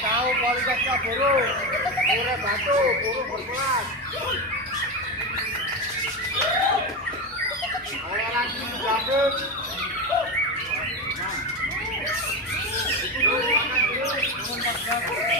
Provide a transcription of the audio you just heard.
Tahu kualitasnya buruk, buruk batu, buruk berkelas. Oleh lagi menjambut. Itu makan dulu,